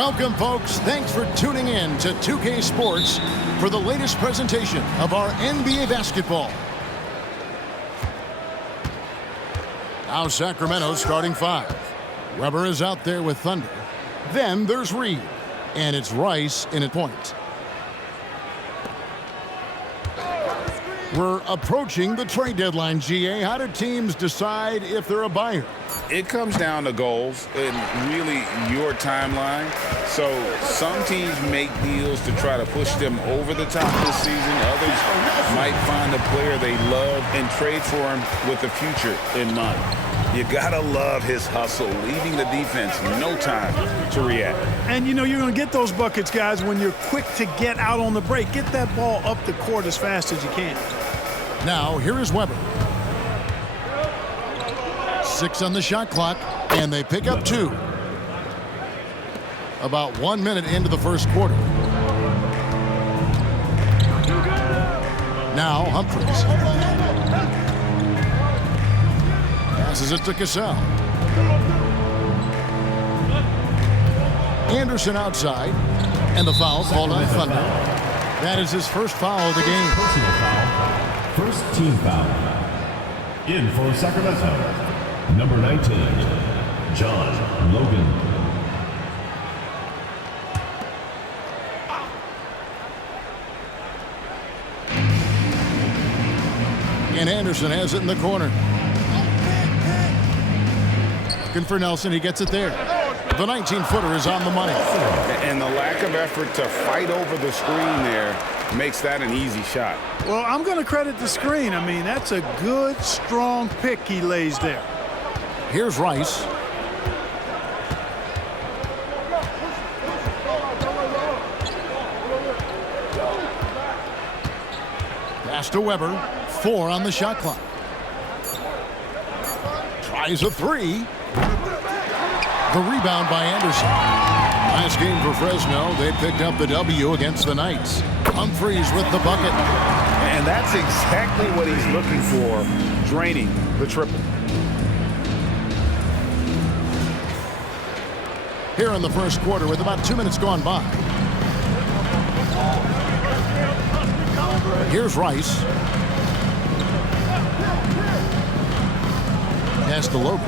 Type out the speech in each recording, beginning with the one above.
Welcome, folks. Thanks for tuning in to 2K Sports for the latest presentation of our NBA basketball. Now Sacramento starting 5. Weber is out there with Thunder. Then there's Reed. And it's Rice in at point. We're approaching the trade deadline, GA. How do teams decide if they're a buyer? It comes down to goals and really your timeline. So some teams make deals to try to push them over the top this season. Others might find a player they love and trade for him with the future in mind. You gotta love his hustle, leaving the defense no time to react. And you know you're going to get those buckets, guys, when you're quick to get out on the break. Get that ball up the court as fast as you can. Now, here is Weber. 6 on the shot clock, and they pick up 2. About 1 minute into the first quarter. Now, Humphries. Passes it to Cassell. Anderson outside, and the foul called on Thunder. That is his first foul of the game. Personal foul. First team foul. In for Sacramento. Number 19, John Logan. And Anderson has it in the corner. Looking for Nelson. He gets it there. The 19-footer is on the money. And the lack of effort to fight over the screen there makes that an easy shot. Well, I'm going to credit the screen. I mean, that's a good, strong pick he lays there. Here's Rice. Pass to Weber. 4 on the shot clock. Tries a 3. The rebound by Anderson. Last game for Fresno, they picked up the W against the Knights. Humphries with the bucket. And that's exactly what he's looking for, draining the triple. Here in the first quarter with about 2 minutes gone by. Here's Rice. Pass to Logan.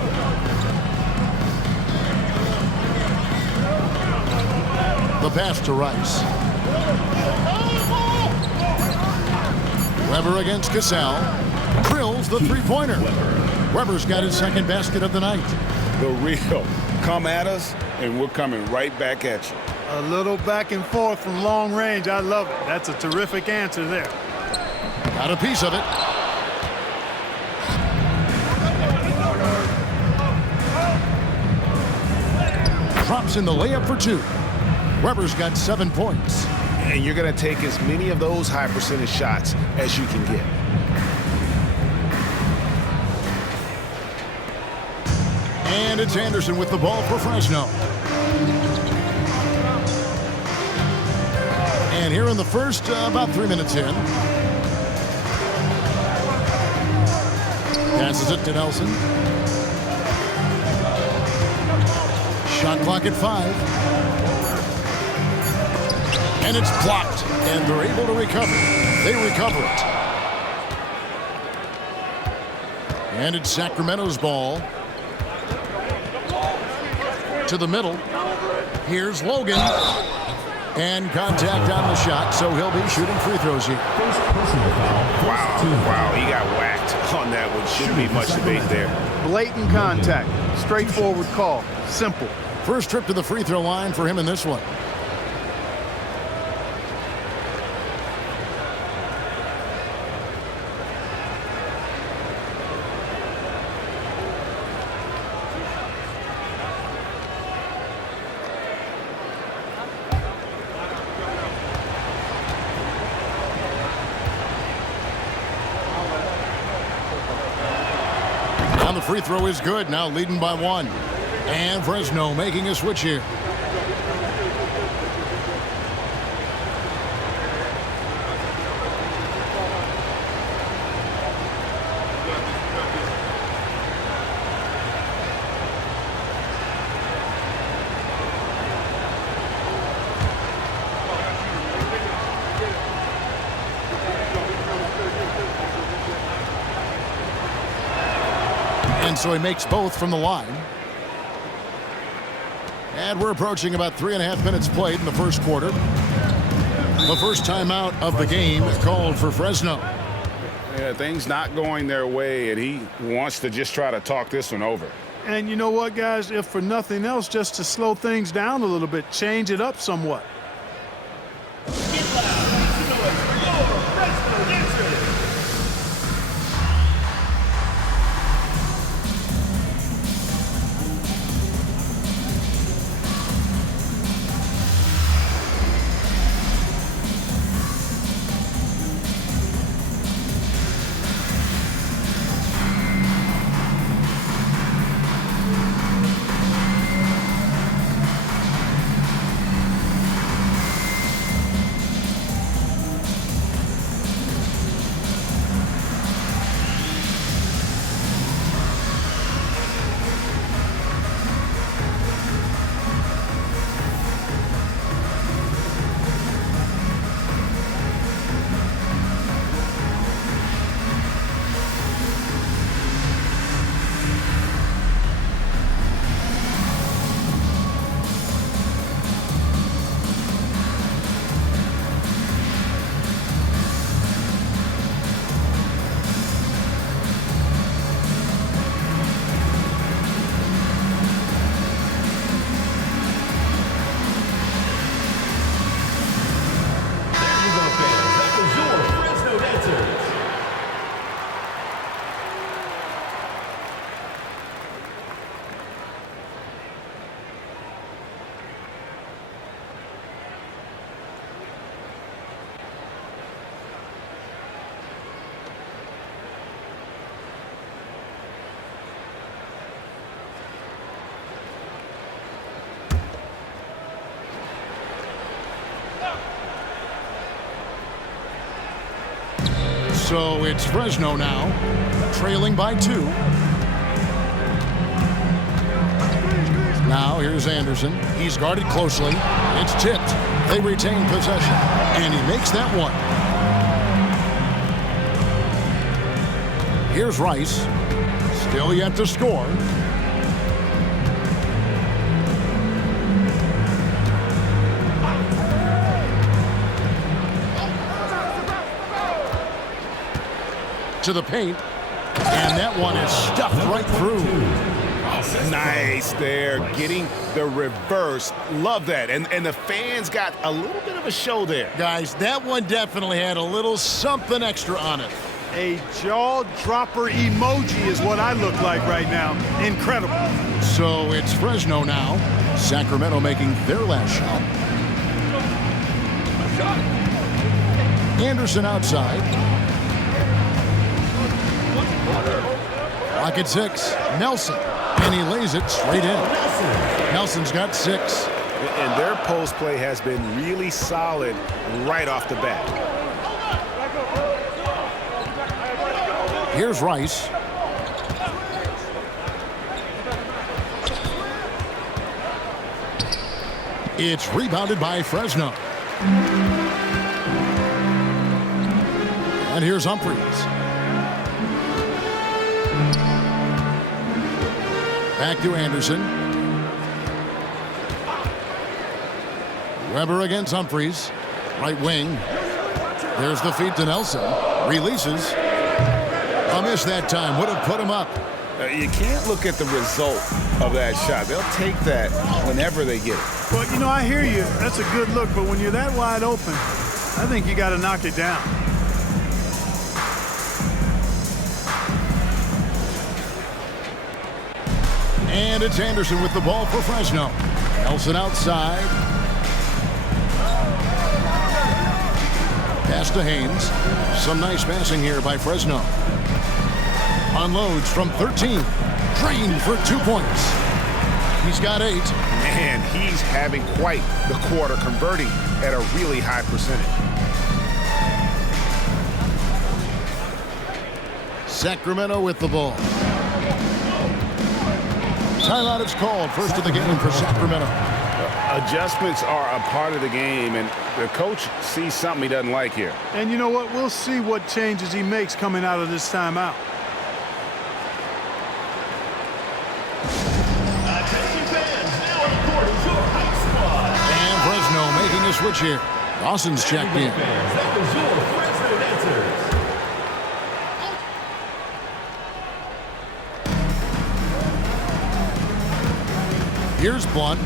The pass to Rice. Weber against Cassell. Drills the three-pointer. Weber's got his second basket of the night. The real come at us, and we're coming right back at you. A little back and forth from long range. I love it. That's a terrific answer there. Got a piece of it. Drops in the layup for 2. Weber's got 7 points. And you're going to take as many of those high percentage shots as you can get. And it's Anderson with the ball for Fresno. And here in the first, about 3 minutes in. Passes it to Nelson. Shot clock at 5. And it's blocked, and they're able to recover. They recover it. And it's Sacramento's ball. To the middle. Here's Logan. And contact on the shot, so he'll be shooting free throws here. Wow, he got whacked on that one. Shouldn't be much debate there. Blatant contact. Straightforward call. Simple. First trip to the free throw line for him in this one. The free throw is good, now leading by 1. And Fresno making a switch here. And so he makes both from the line. And we're approaching about 3.5 minutes played in the first quarter. The first timeout of the game called for Fresno. Yeah, things not going their way, and he wants to just try to talk this one over. And you know what, guys? If for nothing else, just to slow things down a little bit, change it up somewhat. So it's Fresno now, trailing by 2. Now here's Anderson. He's guarded closely. It's tipped. They retain possession. And he makes that one. Here's Rice. Still yet to score. To the paint, and that one is stuffed right through. Nice there, getting the reverse. Love that. And the fans got a little bit of a show there. Guys, that one definitely had a little something extra on it. A jaw-dropper emoji is what I look like right now. Incredible. So it's Fresno now. Sacramento making their last shot. Anderson outside. Clock at 6. Nelson. And he lays it straight in. Nelson's got 6. And their post play has been really solid right off the bat. Here's Rice. It's rebounded by Fresno. And here's Humphries. Back to Anderson. Weber against Humphries. Right wing. There's the feed to Nelson. Releases. A miss that time. Would have put him up. You can't look at the result of that shot. They'll take that whenever they get it. Well, you know, I hear you. That's a good look. But when you're that wide open, I think you got to knock it down. And it's Anderson with the ball for Fresno. Nelson outside. Pass to Haynes. Some nice passing here by Fresno. Unloads from 13. Drained for 2 points. He's got 8. Man, he's having quite the quarter, converting at a really high percentage. Sacramento with the ball. Timeout is called. First of the game for Sacramento. Adjustments are a part of the game, and the coach sees something he doesn't like here. And you know what? We'll see what changes he makes coming out of this timeout. the switch here. Dawson's checked in. That was your Fresno dancers. Here's Blunt.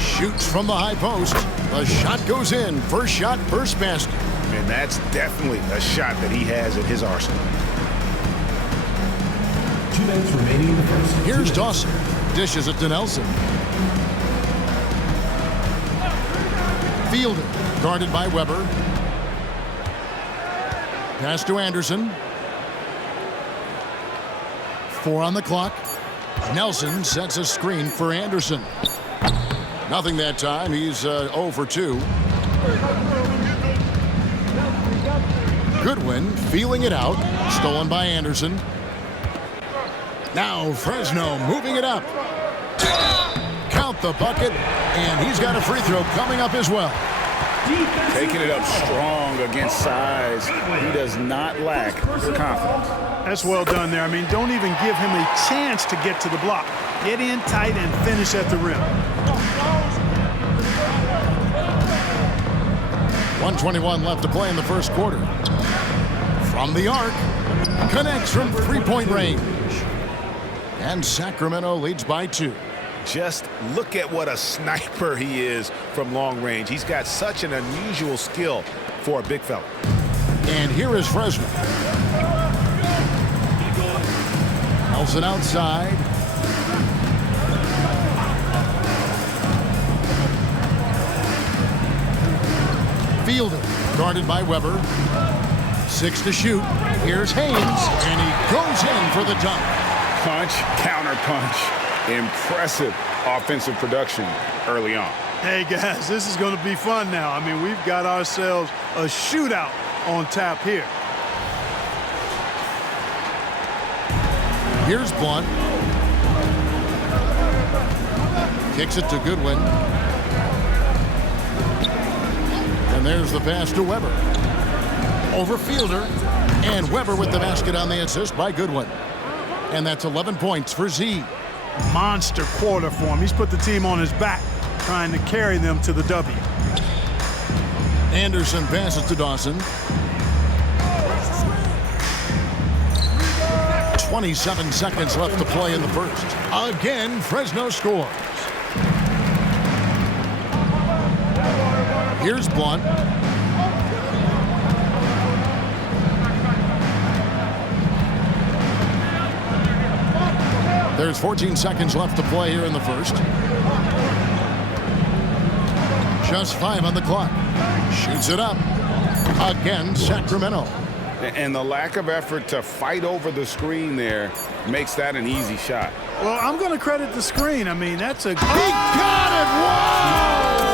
Shoots from the high post. The shot goes in. First shot, first basket. And that's definitely a shot that he has in his arsenal. 2 minutes remaining in the first. Here's Dawson. Dishes it to Nelson. Fielded. Guarded by Weber. Pass to Anderson. 4 on the clock. Nelson sets a screen for Anderson. Nothing that time. He's 0 for 2. Goodwin feeling it out. Stolen by Anderson. Now Fresno moving it up. Count the bucket. And he's got a free throw coming up as well. Taking it up strong against size. He does not lack the confidence. That's well done there. I mean, don't even give him a chance to get to the block. Get in tight and finish at the rim. 1:21 left to play in the first quarter. From the arc. Connects from three-point range. And Sacramento leads by 2. Just look at what a sniper he is from long range. He's got such an unusual skill for a big fella. And here is Fresno. Nelson outside. Fielded. Guarded by Weber. 6 to shoot. Here's Haynes. And he goes in for the dunk. Punch, counter punch. Impressive offensive production early on. Hey, guys, this is going to be fun now. I mean, we've got ourselves a shootout on tap here. Here's Blunt. Kicks it to Goodwin. And there's the pass to Weber. Over Fielder. And Weber with the basket on the assist by Goodwin. And that's 11 points for Z. Monster quarter for him. He's put the team on his back, trying to carry them to the W. Anderson passes to Dawson. 27 seconds left to play in the first. Again, Fresno scores. Here's Blunt. There's 14 seconds left to play here in the first. Just 5 on the clock. Shoots it up. Again, Sacramento. And the lack of effort to fight over the screen there makes that an easy shot. Well, I'm going to credit the screen. I mean, that's a... He got it! Whoa!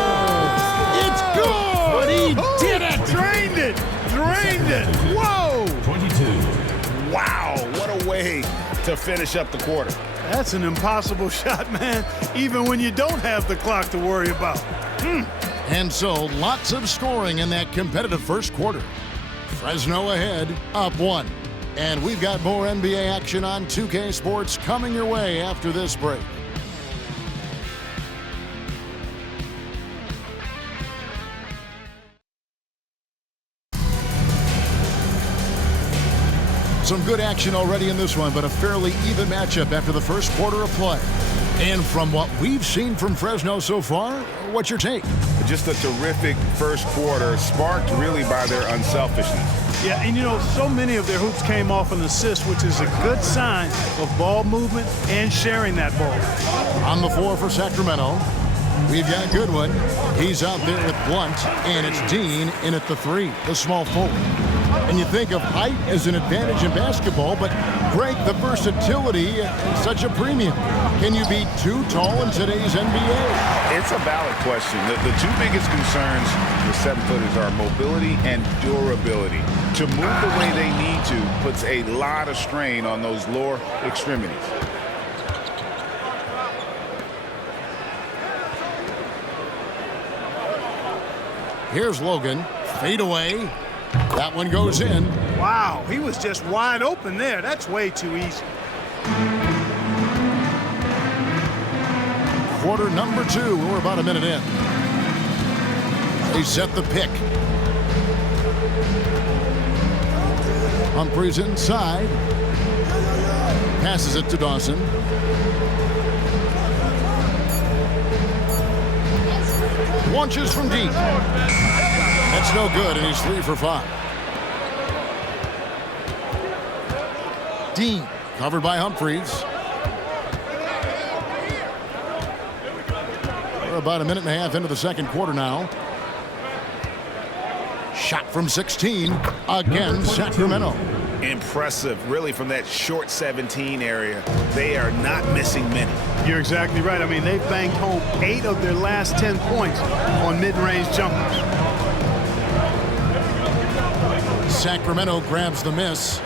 It's good! He did it! Drained it! Drained it! Whoa! 22. Wow, what a way to finish up the quarter. That's an impossible shot, man, even when you don't have the clock to worry about. And so, lots of scoring in that competitive first quarter. Fresno ahead, up 1. And we've got more NBA action on 2K Sports coming your way after this break. Some good action already in this one, but a fairly even matchup after the first quarter of play. And from what we've seen from Fresno so far, what's your take? Just a terrific first quarter, sparked really by their unselfishness. Yeah, and you know, so many of their hoops came off an assist, which is a good sign of ball movement and sharing that ball. On the floor for Sacramento, we've got Goodwin. He's out there with Blunt, and it's Dean in at the 3, the small forward. And you think of height as an advantage in basketball, but Greg, the versatility is such a premium. Can you be too tall in today's NBA? It's a valid question. The two biggest concerns with 7-footers are mobility and durability. To move the way they need to puts a lot of strain on those lower extremities. Here's Logan. Fade away. That one goes in. Wow, he was just wide open there. That's way too easy. quarter number 2. We're about a minute in. They set the pick. Humphries inside. Passes it to Dawson. Launches from deep. That's no good, and he's 3 for 5. Dean, covered by Humphries. We're about a minute and a half into the second quarter now. Shot from 16. Again, Sacramento. Impressive, really, from that short 17 area. They are not missing many. You're exactly right. I mean, they've banged home 8 of their last 10 points on mid-range jumpers. Sacramento grabs the miss.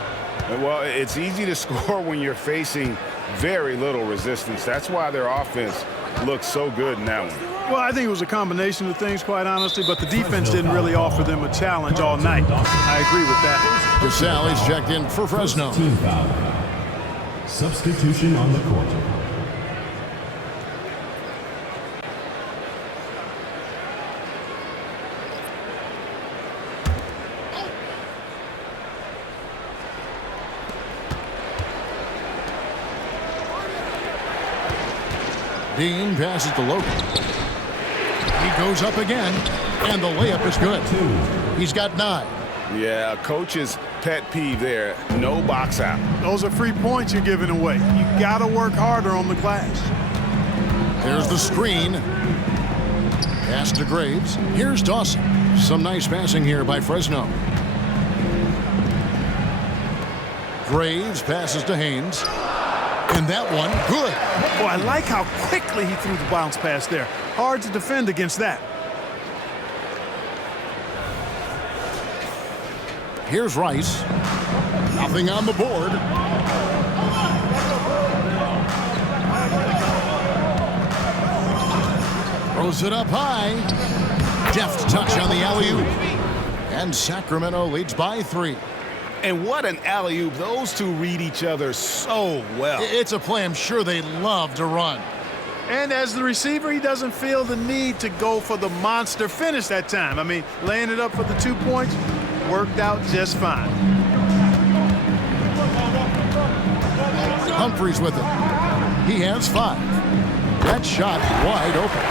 Well, it's easy to score when you're facing very little resistance. That's why their offense looks so good in that one. Well, I think it was a combination of things, quite honestly, but the defense didn't really offer them a challenge all night. I agree with that. Gasol is checked in for Fresno. Team foul. Substitution on the court. Dean passes to Logan. He goes up again, and the layup is good. He's got 9. Yeah, coach's pet peeve there. No box out. Those are free points you're giving away. You got to work harder on the glass. There's the screen. Pass to Graves. Here's Dawson. Some nice passing here by Fresno. Graves passes to Haynes. And that one, good. Boy, I like how quickly he threw the bounce pass there. Hard to defend against that. Here's Rice. Nothing on the board. Throws it up high. Deft touch on the alley-oop. And Sacramento leads by 3. And what an alley-oop. Those two read each other so well. It's a play I'm sure they love to run. And as the receiver, he doesn't feel the need to go for the monster finish that time. I mean, laying it up for the 2 points worked out just fine. Humphries with it. He has 5. That shot wide open.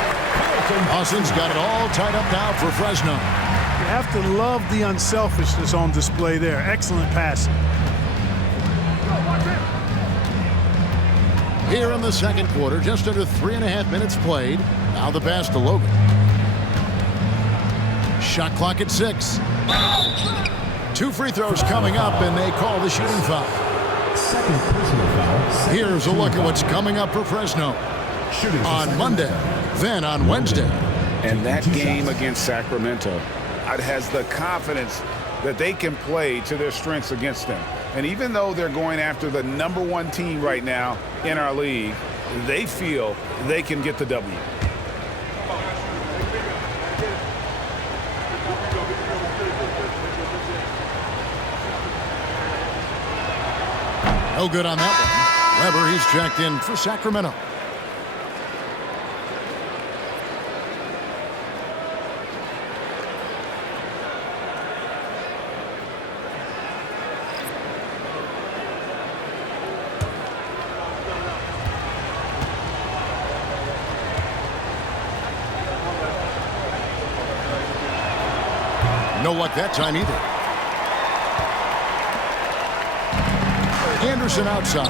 Dawson's got it all tied up now for Fresno. You have to love the unselfishness on display there. Excellent passing. Here in the second quarter, just under 3.5 minutes played. Now the pass to Logan. Shot clock at 6. 2 free throws coming up, and they call the shooting foul. Second personal foul. Here's a look at what's coming up for Fresno on Monday, then on Wednesday. And that game against Sacramento has the confidence that they can play to their strengths against them. And even though they're going after the #1 team right now in our league, they feel they can get the W. No good on that one. Weber, he's checked in for Sacramento. No luck that time either. Anderson outside.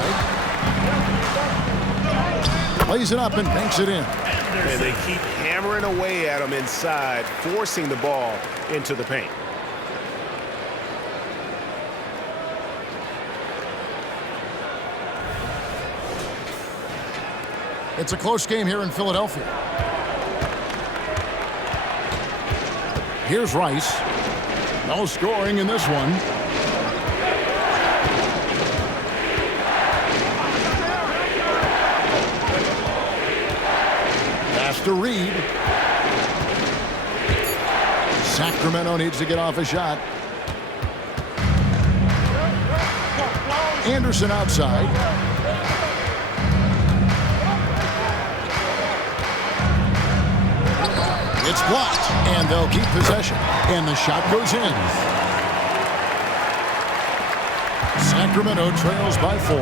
Plays it up and banks it in. And they keep hammering away at him inside, forcing the ball into the paint. It's a close game here in Philadelphia. Here's Rice. No scoring in this one. Pass to Reed. Sacramento needs to get off a shot. Anderson outside. It's blocked, and they'll keep possession. And the shot goes in. Sacramento trails by 4.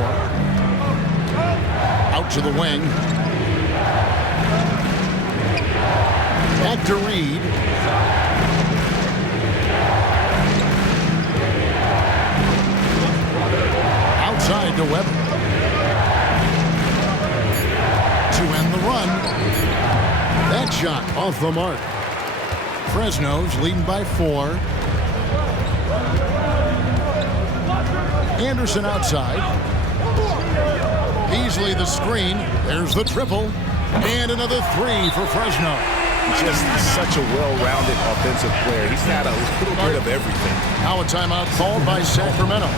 Out to the wing. Back to Reed. Outside to Weber. To end the run. That shot off the mark. Fresno's leading by 4. Anderson outside. Beasley the screen. There's the triple. And another 3 for Fresno. Just such a well-rounded offensive player. He's got a little bit of everything. Now a timeout called by Sacramento.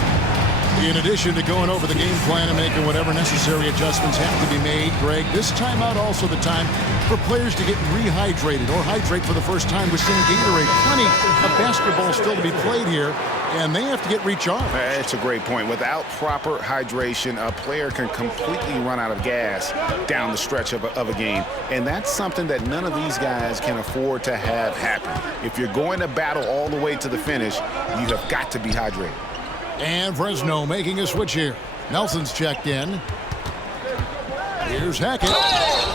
In addition to going over the game plan and making whatever necessary adjustments have to be made, Greg, this timeout also the time for players to get rehydrated or hydrate for the first time with some Gatorade. Plenty of basketball still to be played here, and they have to get recharged. That's a great point. Without proper hydration, a player can completely run out of gas down the stretch of a game. And that's something that none of these guys can afford to have happen. If you're going to battle all the way to the finish, you have got to be hydrated. And Fresno making a switch here. Nelson's checked in. Here's Hackett.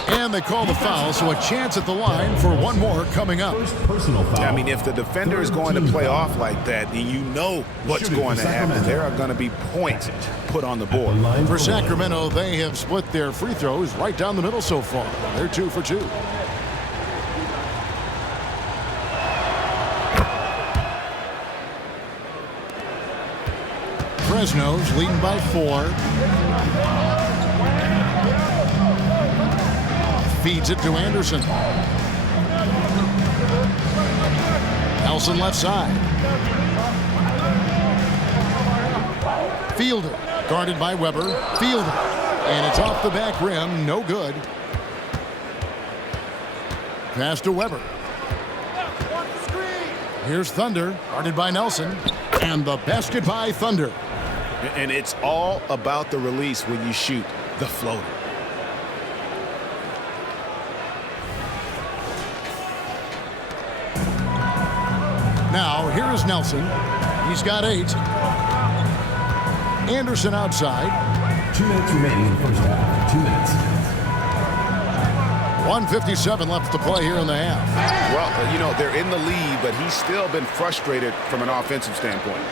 And they call the foul, so a chance at the line for one more coming up. Personal foul. I mean, if the defender is going to play off like that, then you know what's going to happen. There are going to be points put on the board. For Sacramento, they have split their free throws right down the middle so far. They're 2 for 2. Fresno's leading by 4. Feeds it to Anderson. Nelson left side. Fielder, guarded by Weber. Fielder, and it's off the back rim. No good. Pass to Weber. Here's Thunder, guarded by Nelson. And the basket by Thunder. And it's all about the release when you shoot the floater. Now, here is Nelson. He's got 8. Anderson outside. 2 minutes remaining in the first half. 2 minutes. 1:57 left to play here in the half. Well, you know, they're in the lead, but he's still been frustrated from an offensive standpoint.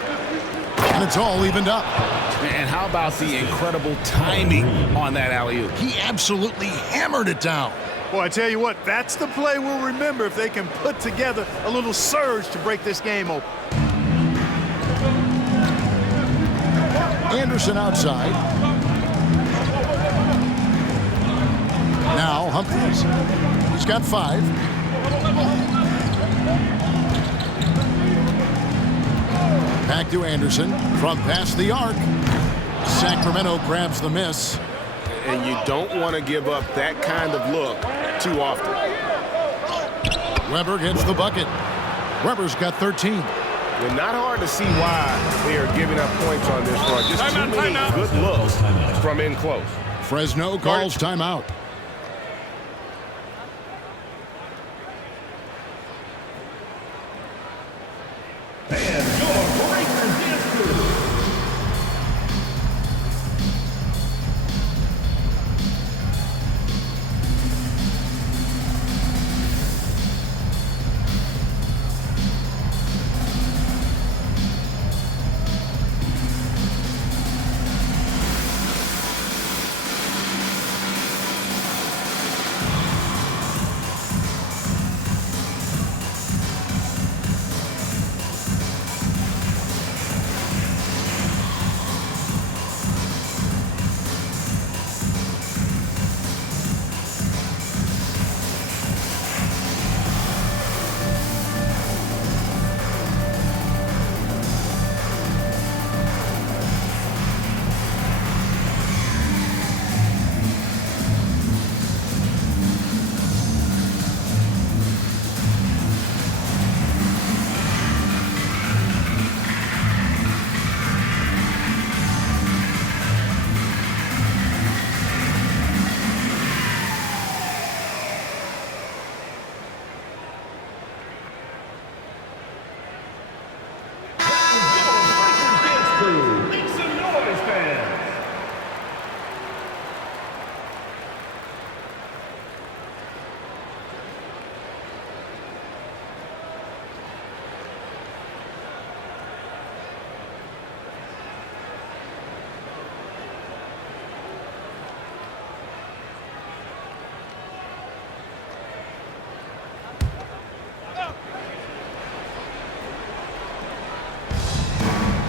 And it's all evened up. And how about the incredible timing on that alley-oop? He absolutely hammered it down. Boy, I tell you what, that's the play we'll remember if they can put together a little surge to break this game open. Anderson outside. Now Humphries. He's got 5. Back to Anderson from past the arc. Sacramento grabs the miss. And you don't want to give up that kind of look too often. Weber gets the bucket. Weber's got 13. Well, not hard to see why they are giving up points on this run. Just too many good looks from in close. Fresno calls timeout.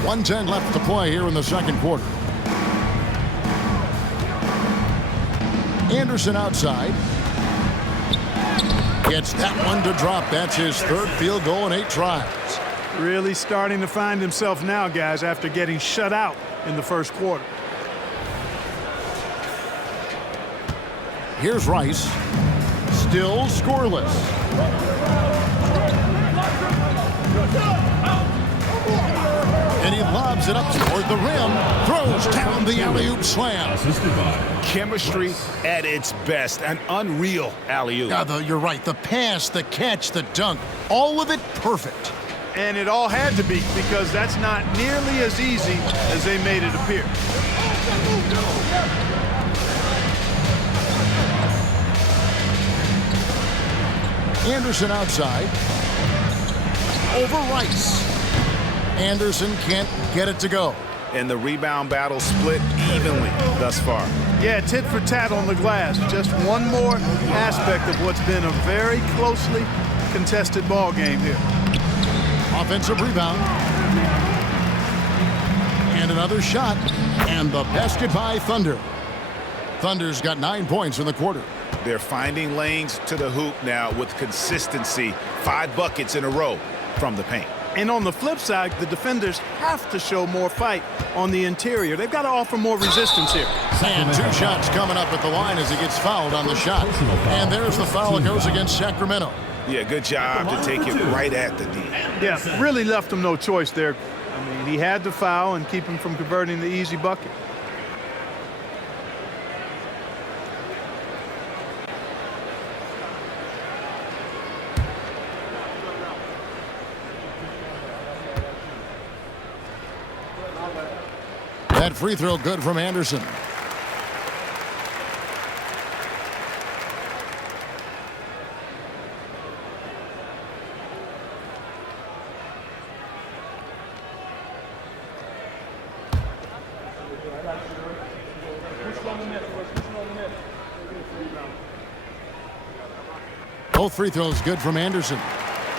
1:10 left to play here in the second quarter. Anderson outside. Gets that one to drop. That's his third field goal in 8 tries. Really starting to find himself now, guys, after getting shut out in the first quarter. Here's Rice. Still scoreless. And he lobs it up toward the rim. Throws down the alley-oop slam. Chemistry at its best. An unreal alley-oop. You're right. The pass, the catch, the dunk, all of it perfect. And it all had to be, because that's not nearly as easy as they made it appear. Anderson outside. Over Rice. Anderson can't get it to go. And the rebound battle split evenly thus far. Yeah, tit for tat on the glass. Just one more aspect of what's been a very closely contested ball game here. Offensive rebound. And another shot. And the basket by Thunder. Thunder's got 9 points in the quarter. They're finding lanes to the hoop now with consistency. 5 buckets in a row from the paint. And on the flip side, the defenders have to show more fight on the interior. They've got to offer more resistance here. And 2 shots coming up at the line as he gets fouled on the shot. And there's the foul that goes against Sacramento. Yeah, good job to take it right at the D. Yeah, really left him no choice there. I mean, he had to foul and keep him from converting the easy bucket. That free throw good from Anderson. Both free throws good from Anderson.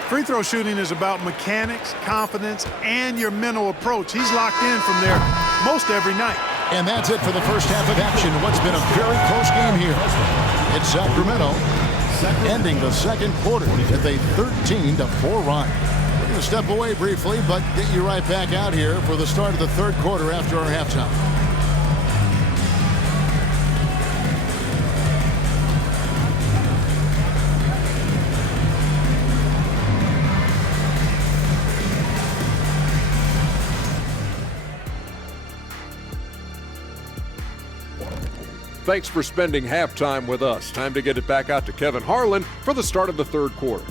Free throw shooting is about mechanics, confidence, and your mental approach. He's locked in from there most every night. And that's it for the first half of action. What's been a very close game here. It's Sacramento ending the second quarter with a 13-4 run. We're going to step away briefly, but get you right back out here for the start of the third quarter after our halftime. Thanks for spending halftime with us. Time to get it back out to Kevin Harlan for the start of the third quarter.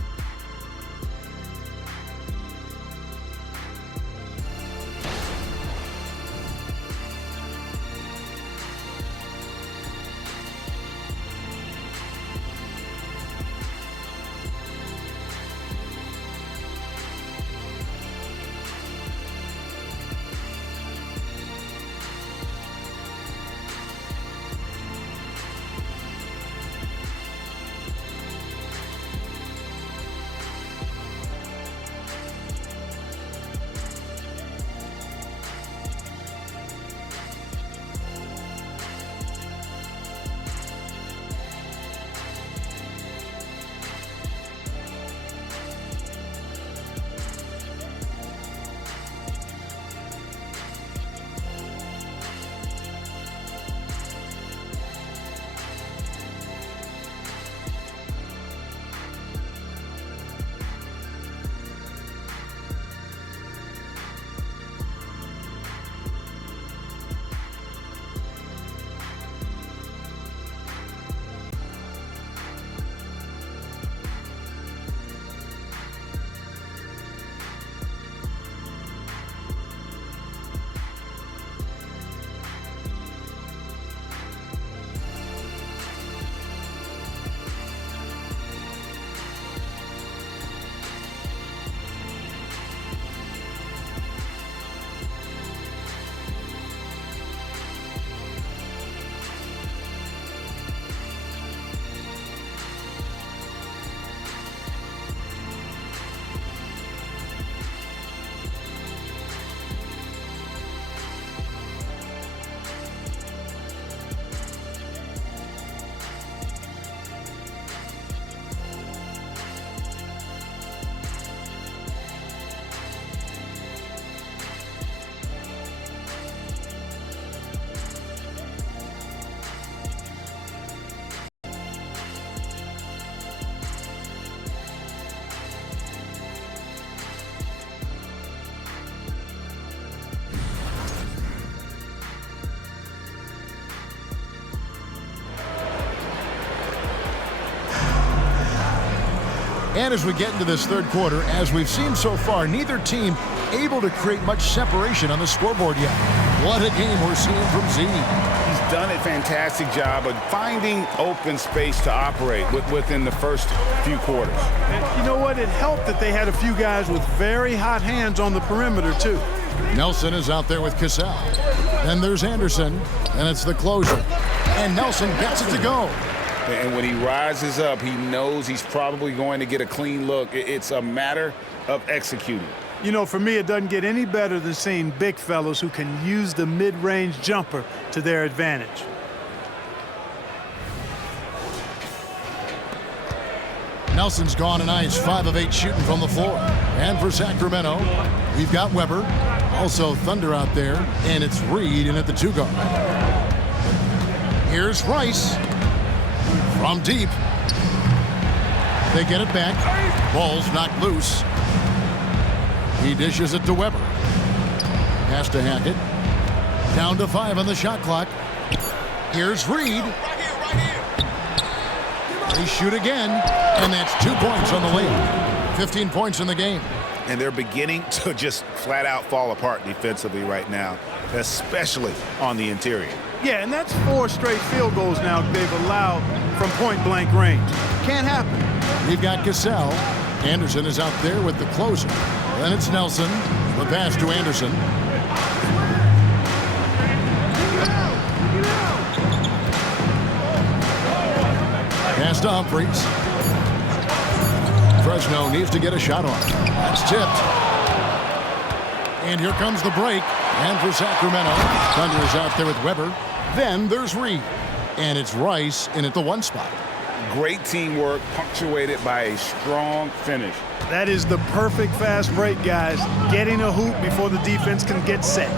And as we get into this third quarter, as we've seen so far, neither team able to create much separation on the scoreboard yet. What a game we're seeing from Z. He's done a fantastic job of finding open space to operate within the first few quarters. And you know what? It helped that they had a few guys with very hot hands on the perimeter, too. Nelson is out there with Cassell. Then there's Anderson, and it's the closer. And Nelson gets it to go. And when he rises up, he knows he's probably going to get a clean look. It's a matter of executing. You know, for me, it doesn't get any better than seeing big fellows who can use the mid-range jumper to their advantage. Nelson's gone a nice 5 of 8 shooting from the floor. And for Sacramento, we've got Weber. Also Thunder out there, and it's Reed in at the 2 guard. Here's Rice. From deep. They get it back. Ball's knocked loose. He dishes it to Weber. Has to Hackett. Down to 5 on the shot clock. Here's Reed. They shoot again, and that's 2 points on the lead. 15 points in the game. And they're beginning to just flat out fall apart defensively right now, especially on the interior. Yeah, and that's 4 straight field goals now they've allowed from point-blank range. Can't happen. We've got Cassell. Anderson is out there with the closer. Then it's Nelson. The pass to Anderson. Pass to Humphries. Fresno needs to get a shot on. That's tipped. And here comes the break. And for Sacramento, Thunder is out there with Weber. Then there's Reed. And it's Rice in at the 1 spot. Great teamwork, punctuated by a strong finish. That is the perfect fast break, guys. Getting a hoop before the defense can get set.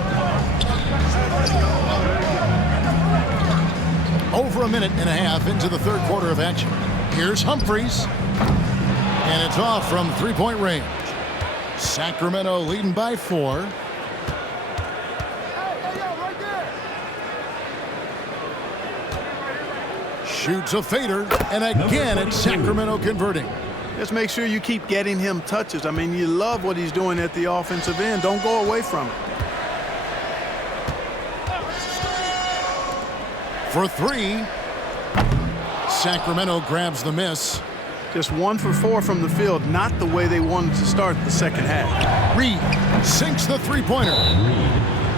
Over a minute and a half into the third quarter of action. Here's Humphries. And it's off from 3-point range. Sacramento leading by 4. Shoots a fader, and again it's Sacramento converting. Just make sure you keep getting him touches. I mean, you love what he's doing at the offensive end. Don't go away from it. For 3, Sacramento grabs the miss. Just 1 for 4 from the field, not the way they wanted to start the second half. Reed sinks the 3-pointer.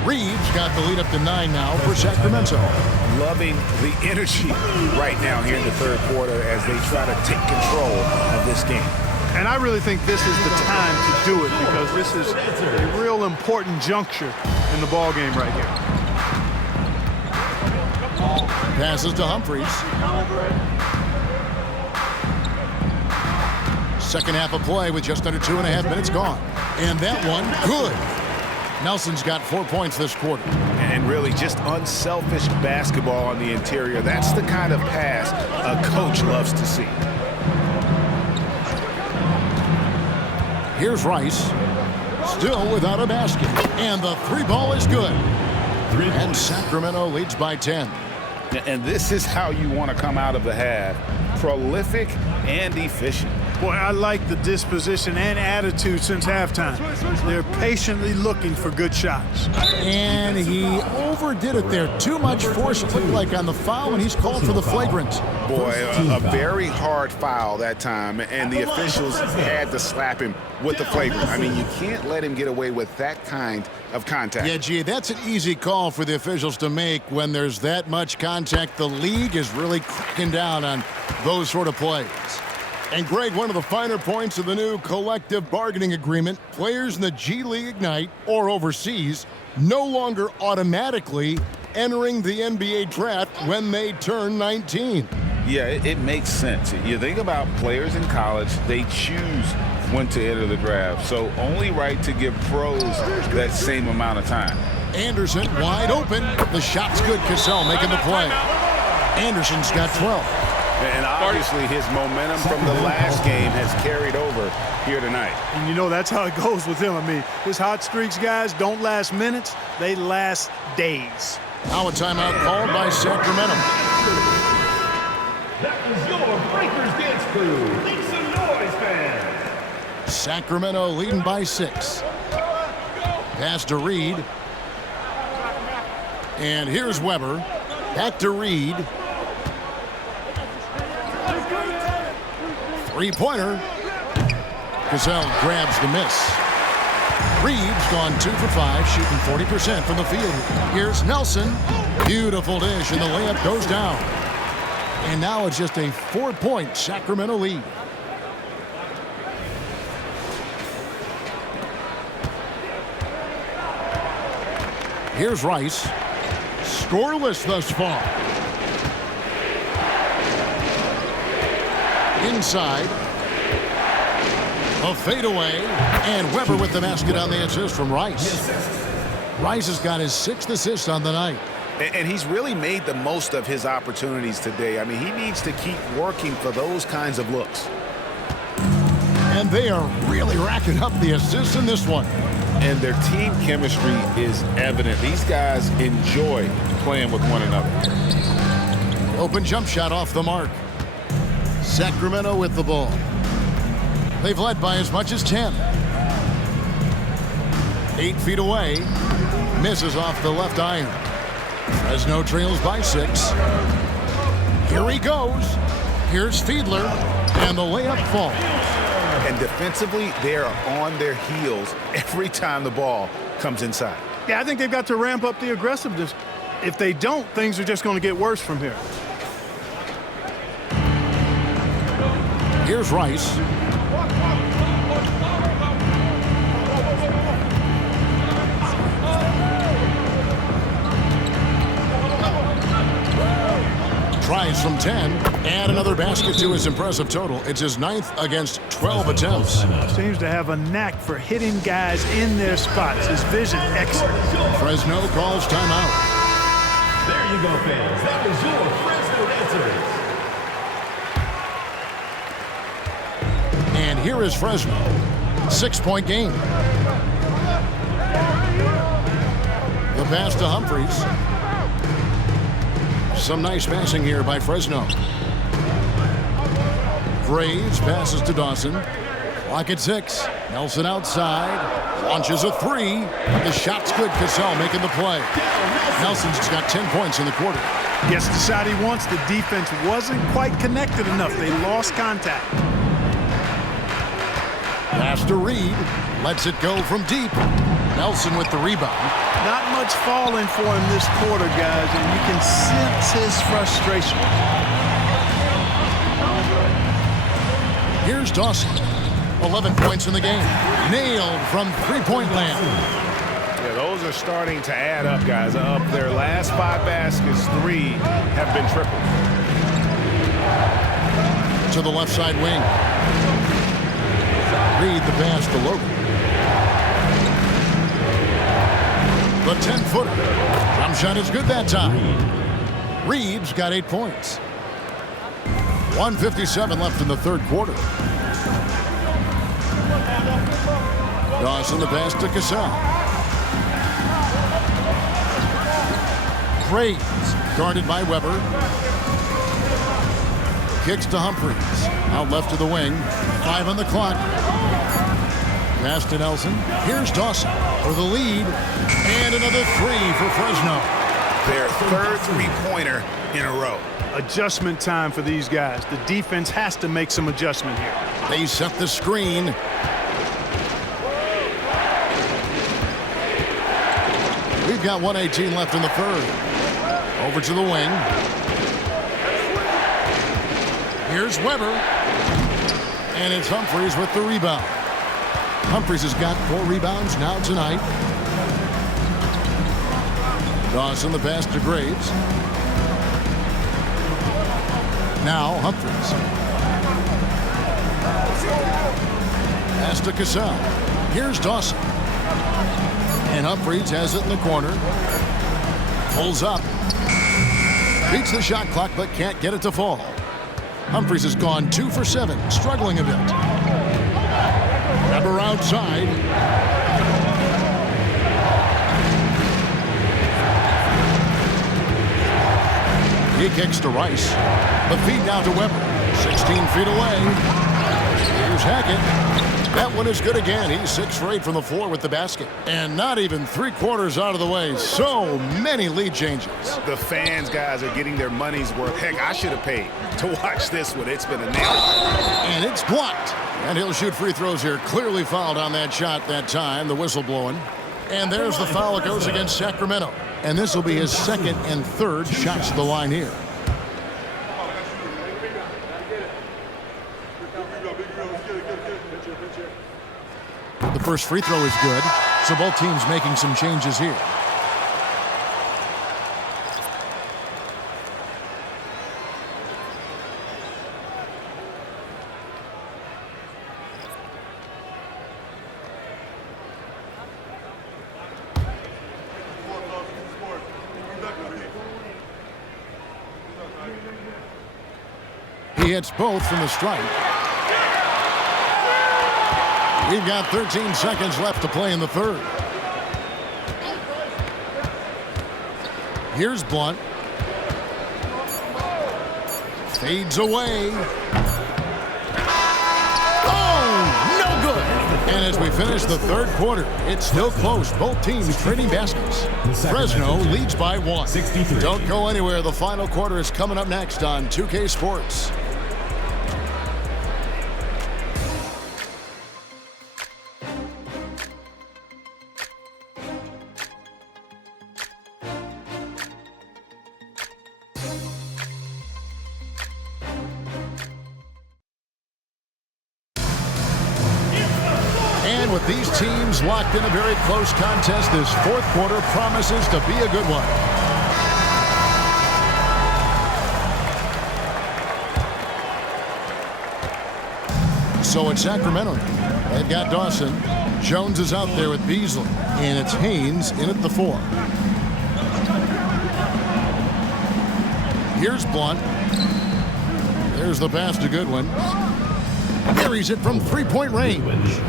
Reed's got the lead up to 9 now for Sacramento. Loving the energy right now here in the third quarter as they try to take control of this game. And I really think this is the time to do it because this is a real important juncture in the ball game right here. Passes to Humphries. Second half of play with just under 2.5 minutes gone. And that one, good. Nelson's got 4 points this quarter. And really just unselfish basketball on the interior. That's the kind of pass a coach loves to see. Here's Rice. Still without a basket. And the 3-ball is good. And Sacramento leads by 10. And this is how you want to come out of the half. Prolific and efficient. Boy, I like the disposition and attitude since halftime. They're patiently looking for good shots. And he overdid it there. Too much force, it looked like, on the foul, and he's called for the flagrant. Boy, a very hard foul that time, and the officials had to slap him with the flagrant. I mean, you can't let him get away with that kind of contact. Yeah, gee, that's an easy call for the officials to make when there's that much contact. The league is really cracking down on those sort of plays. And, Greg, one of the finer points of the new collective bargaining agreement, players in the G League Ignite or overseas no longer automatically entering the NBA draft when they turn 19. Yeah, it makes sense. You think about players in college, they choose when to enter the draft. So only right to give pros that same amount of time. Anderson wide open. The shot's good. Cassell making the play. Anderson's got 12. And obviously his momentum from the last game has carried over here tonight. And you know that's how it goes with him. I mean, his hot streaks, guys, don't last minutes. They last days. Now a timeout called by Sacramento. That was your Breakers Dance Crew. Make some noise, fans. Sacramento leading by 6. Pass to Reed. And here's Weber. Back to Reed. Three-pointer. Cassell grabs the miss. Reed's gone 2 for 5, shooting 40% from the field. Here's Nelson. Beautiful dish, and the layup goes down. And now it's just a 4-point Sacramento lead. Here's Rice. Scoreless thus far. Inside. A fadeaway. And Weber with the basket on the assist from Rice. Rice has got his 6th assist on the night. And he's really made the most of his opportunities today. I mean, he needs to keep working for those kinds of looks. And they are really racking up the assists in this one. And their team chemistry is evident. These guys enjoy playing with one another. Open jump shot off the mark. Sacramento with the ball. They've led by as much as 10. 8 feet away. Misses off the left iron. Fresno trails by 6. Here he goes. Here's Fiedler. And the layup falls. And defensively, they are on their heels every time the ball comes inside. Yeah, I think they've got to ramp up the aggressiveness. If they don't, things are just going to get worse from here. Here's Rice. Tries from 10. And another basket to his impressive total. It's his 9th against 12 attempts. Seems to have a knack for hitting guys in their spots. His vision excellent. Fresno calls timeout. There you go, fans. That was your Fresno answers. And here is Fresno. 6-point game. The pass to Humphries. Some nice passing here by Fresno. Graves passes to Dawson. Clock at 6. Nelson outside. Launches a 3. The shot's good. Cassell making the play. Nelson's got 10 points in the quarter. Gets the shot he wants. The defense wasn't quite connected enough. They lost contact. Pass to Reed. Lets it go from deep. Nelson with the rebound. Not much falling for him this quarter, guys, and you can sense his frustration. Here's Dawson. 11 points in the game. Nailed from three-point land. Yeah, those are starting to add up, guys. Of their last 5 baskets, 3 have been tripled. To the left side wing. Reed the pass to Logan. The 10-footer. Jump shot is good that time. Reed's got 8 points. 1:57 left in the third quarter. Dawson the pass to Cassell. Graves guarded by Weber. Kicks to Humphries. Out left to the wing. 5 on the clock. Pass to Nelson. Here's Dawson for the lead. And another 3 for Fresno. Their 3rd three-pointer in a row. Adjustment time for these guys. The defense has to make some adjustment here. They set the screen. We've got 1:18 left in the third. Over to the wing. Here's Weber. And it's Humphries with the rebound. Humphries has got 4 rebounds now tonight. Dawson the pass to Graves. Now Humphries. Pass to Cassell. Here's Dawson. And Humphries has it in the corner. Pulls up. Beats the shot clock but can't get it to fall. Humphries has gone 2 for 7, struggling a bit. Weber outside. He kicks to Rice. The feed now to Weber. 16 feet away. Here's Hackett. That one is good again. He's 6 for 8 from the floor with the basket. And not even 3/4 out of the way. So many lead changes. The fans, guys, are getting their money's worth. Heck, I should have paid to watch this one. It's been a nail. And it's blocked. And he'll shoot free throws here. Clearly fouled on that shot that time. The whistle blowing. And there's the foul that goes against Sacramento. And this will be his 2nd and 3rd shots at the line here. The first free throw is good. So both teams making some changes here. He hits both from the strike. We've got 13 seconds left to play in the 3rd. Here's Blunt. Fades away. Oh, no good. And as we finish the 3rd quarter, it's still close. Both teams trading baskets. Fresno leads by 1. 63. Don't go anywhere. The final quarter is coming up next on 2K Sports. And with these teams locked in a very close contest, this 4th quarter promises to be a good one. So it's Sacramento. They've got Dawson. Jones is out there with Beasley. And it's Haynes in at the 4. Here's Blunt. There's the pass to Goodwin. Carries it from 3-point range.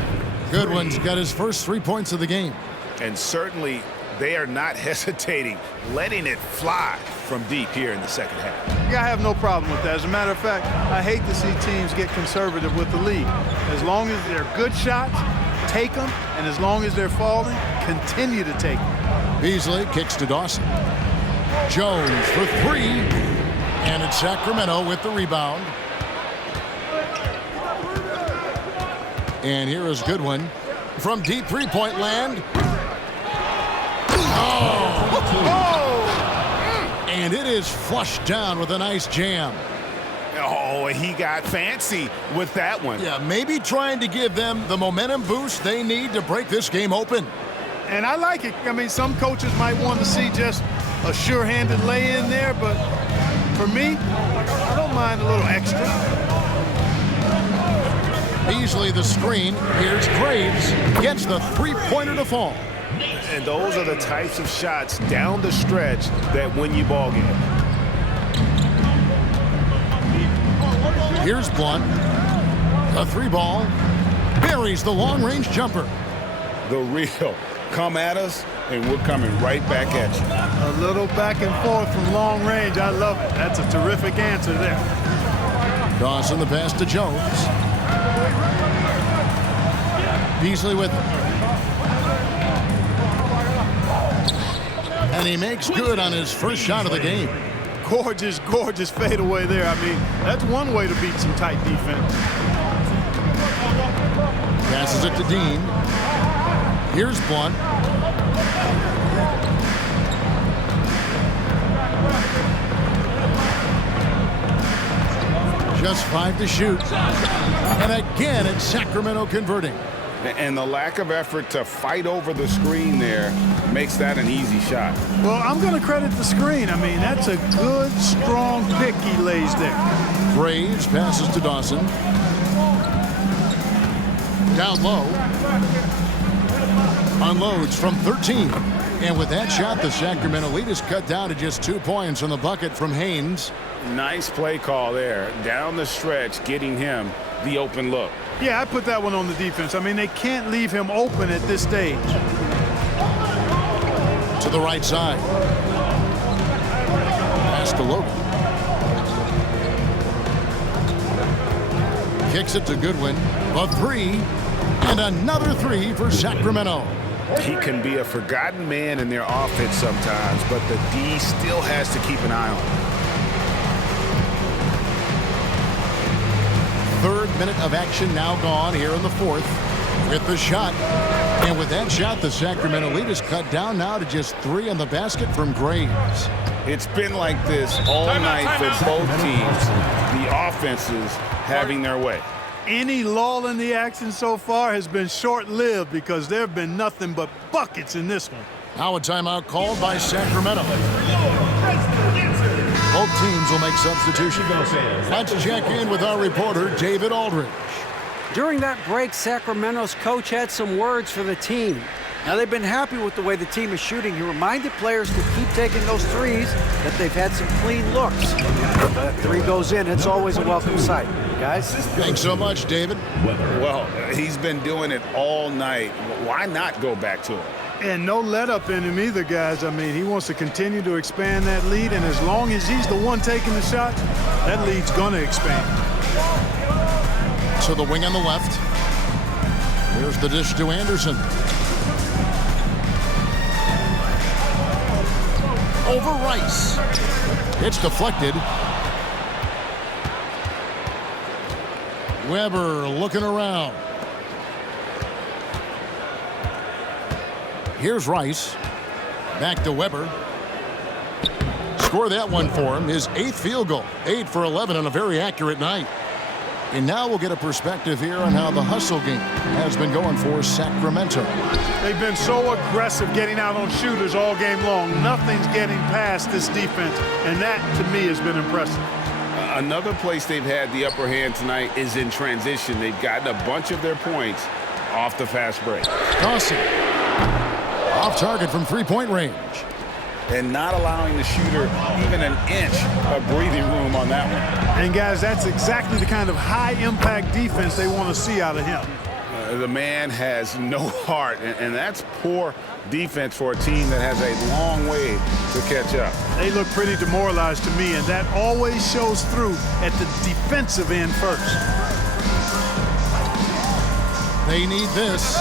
Goodwin's got his first 3 points of the game. And certainly they are not hesitating, letting it fly from deep here in the 2nd half. Yeah, I have no problem with that. As a matter of fact, I hate to see teams get conservative with the lead. As long as they're good shots, take them. And as long as they're falling, continue to take them. Beasley kicks to Dawson. Jones for 3. And it's Sacramento with the rebound. And here is Goodwin from deep 3-point land. Oh! And it is flushed down with a nice jam. Oh, he got fancy with that one. Yeah, maybe trying to give them the momentum boost they need to break this game open. And I like it. I mean, some coaches might want to see just a sure-handed lay-in there, but for me, I don't mind a little extra. Beasley the screen. Here's Graves. Gets the 3-pointer to fall. And those are the types of shots down the stretch that win you ball game. Here's Blunt. A 3-ball. Buries the long-range jumper. The real. Come at us, and we're coming right back at you. A little back and forth from long range. I love it. That's a terrific answer there. Dawson the pass to Jones. Beasley with it. And he makes good on his first shot of the game. Gorgeous, gorgeous fadeaway there. I mean, that's one way to beat some tight defense. Passes it to Dean. Here's Blunt. Just 5 to shoot. And again, it's Sacramento converting. And the lack of effort to fight over the screen there makes that an easy shot. Well, I'm going to credit the screen. I mean, that's a good, strong pick he lays there. Graves passes to Dawson. Down low. Unloads from 13. And with that shot, the Sacramento lead is cut down to just 2 points on the bucket from Haynes. Nice play call there. Down the stretch, getting him the open look. Yeah, I put that one on the defense. I mean, they can't leave him open at this stage. To the right side. Pass to Logan. Kicks it to Goodwin. A 3. And another three for Sacramento. He can be a forgotten man in their offense sometimes, but the D still has to keep an eye on him. Third minute of action now gone here in the fourth with the shot. And with that shot, the Sacramento lead is cut down now to just 3 on the basket from Graves. It's been like this all night for both teams. The offenses having their way. Any lull in the action so far has been short-lived because there have been nothing but buckets in this one. Now a timeout called by Sacramento. Both teams will make substitutions. Let's check in with our reporter, David Aldridge. During that break, Sacramento's coach had some words for the team. Now, they've been happy with the way the team is shooting. He reminded players to keep taking those threes, that they've had some clean looks. If that three goes in, it's always a welcome sight. Guys? Thanks so much, David. Well, he's been doing it all night. Why not go back to him? And no let-up in him either, guys. I mean, he wants to continue to expand that lead, and as long as he's the one taking the shots, that lead's going to expand. So the wing on the left. Here's the dish to Anderson. Over Rice. It's deflected. Weber looking around. Here's Rice. Back to Weber. Score that one for him. His 8th field goal. 8 for 11 on a very accurate night. And now we'll get a perspective here on how the hustle game has been going for Sacramento. They've been so aggressive getting out on shooters all game long. Nothing's getting past this defense, and that, to me, has been impressive. Another place they've had the upper hand tonight is in transition. They've gotten a bunch of their points off the fast break. Dawson. Off target from three-point range. And not allowing the shooter even an inch of breathing room on that one. And, guys, that's exactly the kind of high-impact defense they want to see out of him. The man has no heart, and that's poor defense for a team that has a long way to catch up. They look pretty demoralized to me, and that always shows through at the defensive end first. They need this.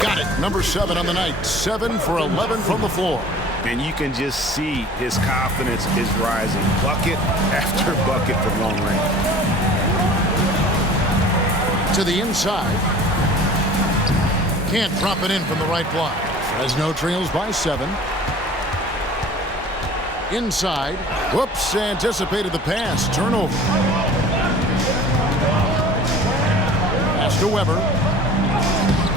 Got it. Number 7 on the night. 7 for 11 from the floor. And you can just see his confidence is rising. Bucket after bucket from long range. To the inside. Can't drop it in from the right block. Fresno trails by 7. Inside. Whoops, anticipated the pass. Turnover. Pass to Weber.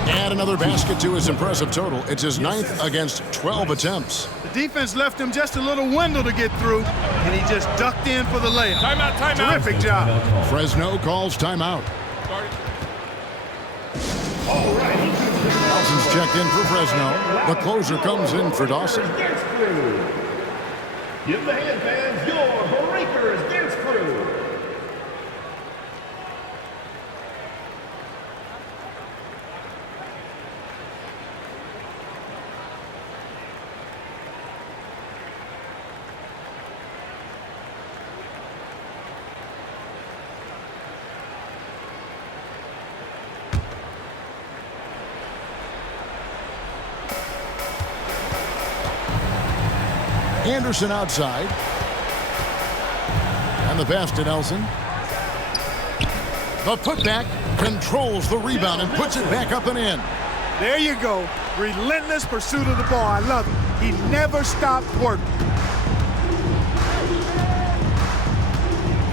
Add another basket to his impressive total. It's his 9th against 12 attempts. The defense left him just a little window to get through, and he just ducked in for the layup. Timeout. Terrific job. Fresno calls timeout. Dawson's checked in for Fresno. The closer comes in for Dawson. Give the hand fans your Breakers Dance Crew. Anderson outside. And the pass to Nelson. The putback controls the rebound and puts it back up and in. There you go. Relentless pursuit of the ball. I love it. He never stopped working.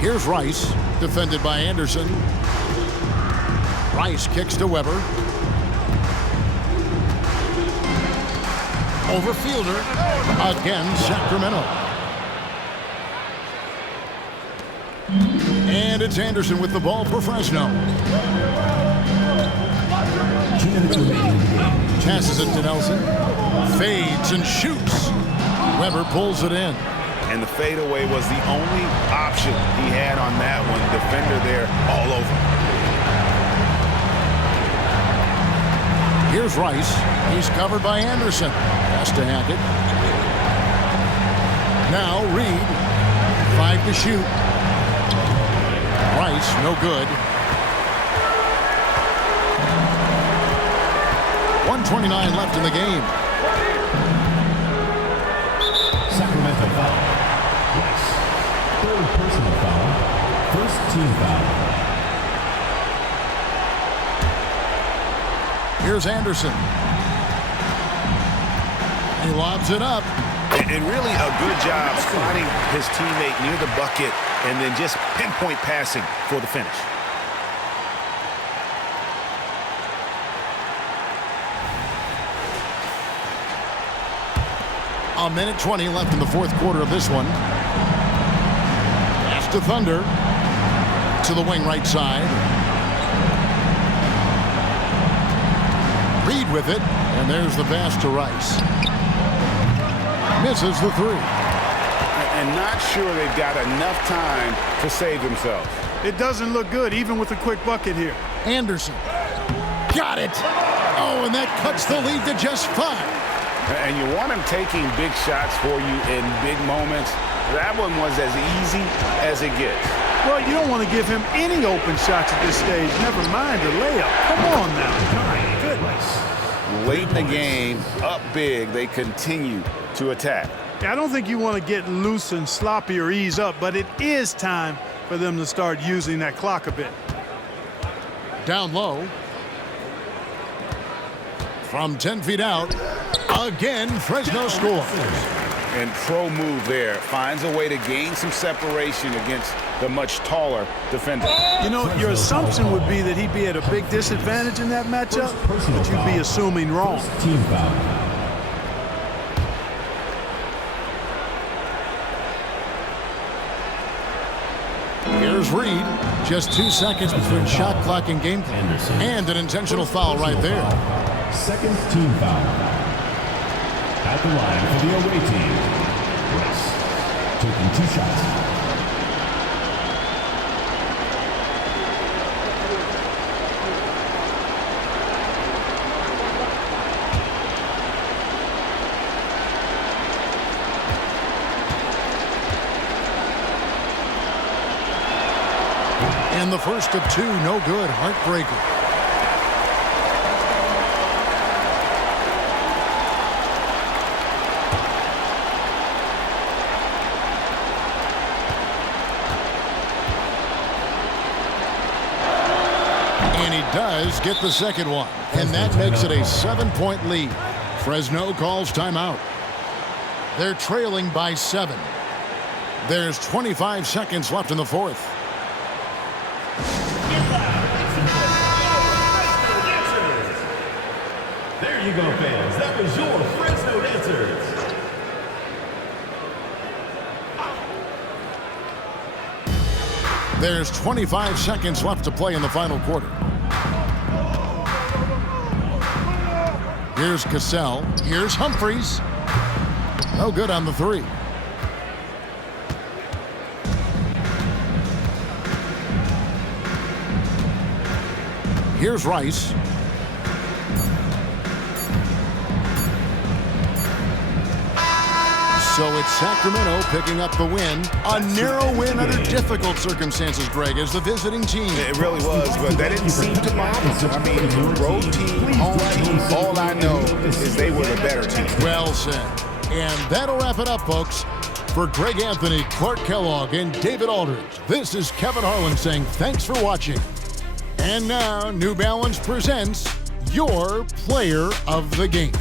Here's Rice, defended by Anderson. Rice kicks to Weber. Over Fielder. Again, Sacramento. And it's Anderson with the ball for Fresno. Passes it to Nelson. Fades and shoots. Weber pulls it in. And the fadeaway was the only option he had on that one. Defender there all over. Here's Rice. He's covered by Anderson. Has to Hackett. Now Reed. 5 to shoot. Rice, no good. 1:29 left in the game. Sacramento foul. Yes. Third personal foul. First team foul. Here's Anderson. He lobs it up. And really a good job spotting his teammate near the bucket and then just pinpoint passing for the finish. A minute 20 left in the fourth quarter of this one. Pass to Thunder. To the wing right side. Reed with it. And there's the pass to Rice. Misses the three. And not sure they've got enough time to save themselves. It doesn't look good, even with a quick bucket here. Anderson. Got it. Oh, and that cuts the lead to just 5. And you want him taking big shots for you in big moments. That one was as easy as it gets. Well, you don't want to give him any open shots at this stage. Never mind a layup. Come on now. My goodness. Late in the game, up big, they continue to attack. I don't think you want to get loose and sloppy or ease up, but it is time for them to start using that clock a bit. Down low. From 10 feet out. Again, Fresno scores. And pro move there. Finds a way to gain some separation against the much taller defender. You know, your assumption would be that he'd be at a big disadvantage in that matchup, but you'd be assuming wrong. Team foul. Here's Reed. Just 2 seconds between shot clock and game clock. And an intentional foul right there. Second team foul. At the line for the away team. Rice taking 2 shots. And the first of 2, no good. Heartbreaker. And he does get the second one. And that makes it a 7-point lead. Fresno calls timeout. They're trailing by 7. There's 25 seconds left in the fourth. There you go, fans. That was your Fresno Dancers. There's 25 seconds left to play in the final quarter. Here's Cassell. Here's Humphries. No good on the 3. Here's Rice. So it's Sacramento picking up the win. A narrow win under difficult circumstances, Greg, as the visiting team. It really was, but that didn't seem to bother them. I mean, road team, home team, all I know is they were the better team. Well said. And that'll wrap it up, folks. For Greg Anthony, Clark Kellogg, and David Aldridge, this is Kevin Harlan saying thanks for watching. And now, New Balance presents your Player of the Game.